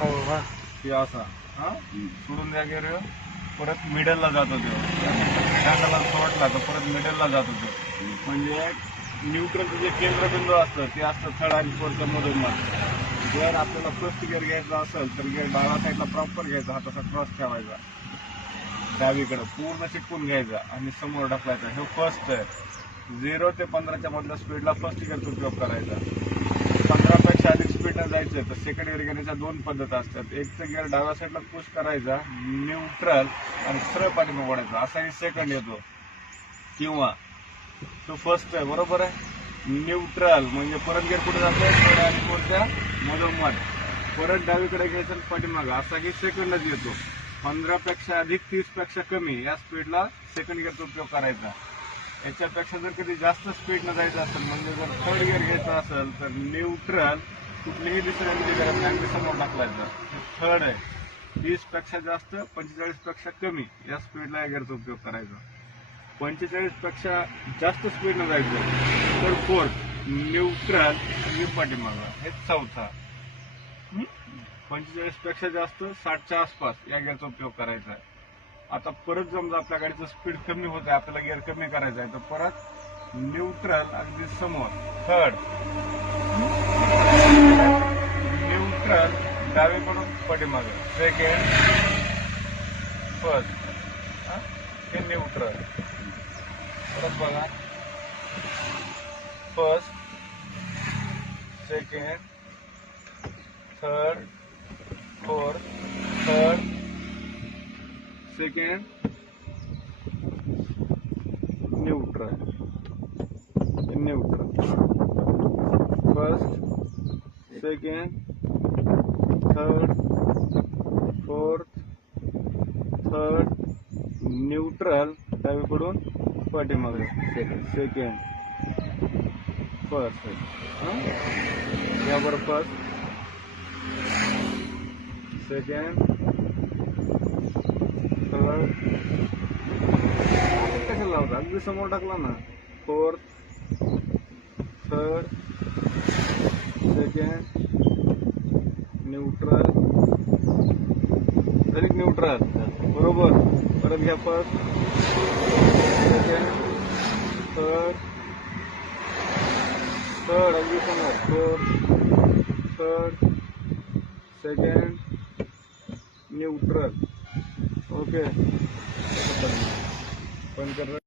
हो हा. ते असा हा? सोडून द्या गेर परत मिडलला जात होतो. सेकंडाला सोडला तर परत मिडलला जात होतो. म्हणजे न्यूट्रलचं जे केंद्रबिंदू असतं ते असतं थर्ड आणि फोर्थच्या मधून जर आपल्याला फर्स्ट गिअर घ्यायचा असेल तर गिअर डाव्या साईडला प्रॉपर घ्यायचा हा तसा क्रॉस ठेवायचा. डावीकडे पूर्ण चिटकून घ्यायचा आणि समोर ढकलायचा. हे फर्स्ट आहे. झिरो ते पंधराच्या मधल्या स्पीडला फर्स्ट गिअरचा उपयोग करायचा. स्पीडनं तर सेकंड गिअर घेण्याच्या दोन पद्धती असतात. एक तर गिअर डाव्या साईडला पुश करायचा न्यूट्रल आणि सरळ पाठीमागे ओढायचा असाही सेकंड येतो किंवा तो फर्स्ट आहे बरोबर आहे? न्यूट्रल म्हणजे परत गिअर कुठे जातो आणि कोणत्या मधोमध. परत डावीकडे घ्यायचं आणि पाठीमागं. असाही सेकंडच येतो. पंधरापेक्षा अधिक तीसपेक्षा कमी या स्पीडला सेकंड गिअरचा उपयोग करायचा. याच्यापेक्षा जर कधी जास्त स्पीडनं जायचं असेल म्हणजे जर थर्ड गिअर घ्यायचं असेल तर न्यूट्रल कुठलीही दुसऱ्या गरज नाही अगदी समोर टाकलायचं थर्ड आहे. तीसपेक्षा जास्त पंचेचाळीसपेक्षा कमी. या स्पीडला या उपयोग करायचा. पंचेचाळीसपेक्षा जास्त स्पीडनं जायचं. तर फोर्थ न्यूट्रल आणि पाठीमागं हे चौथा. पंचेचाळीसपेक्षा जास्त साठच्या आसपास या गिअरचा उपयोग करायचा आहे. आता परत समजा आपल्या गाडीचं स्पीड कमी होत आहे आपल्याला गिअर कमी करायचा आहे तर परत न्यूट्रल अगदी समोर. थर्ड पाठीमागे. सेकंड फ़र्स्ट हे? न्यूट्रल बघा. First second third fourth third second neutral neutral first second third third neutral डावीकडून पाठीमागे. Second second. फर्स्ट यावर फर्स्ट सेकंड थर्ड कशाला लावता? अगदी समोर टाकला ना. Fourth third second neutral neutral. बरोबर? परत घ्या फर्स्ट सेकंड थर्ड. थर्ड अगदी समोर. Fourth. Third. Second. Neutral. Okay. पण कर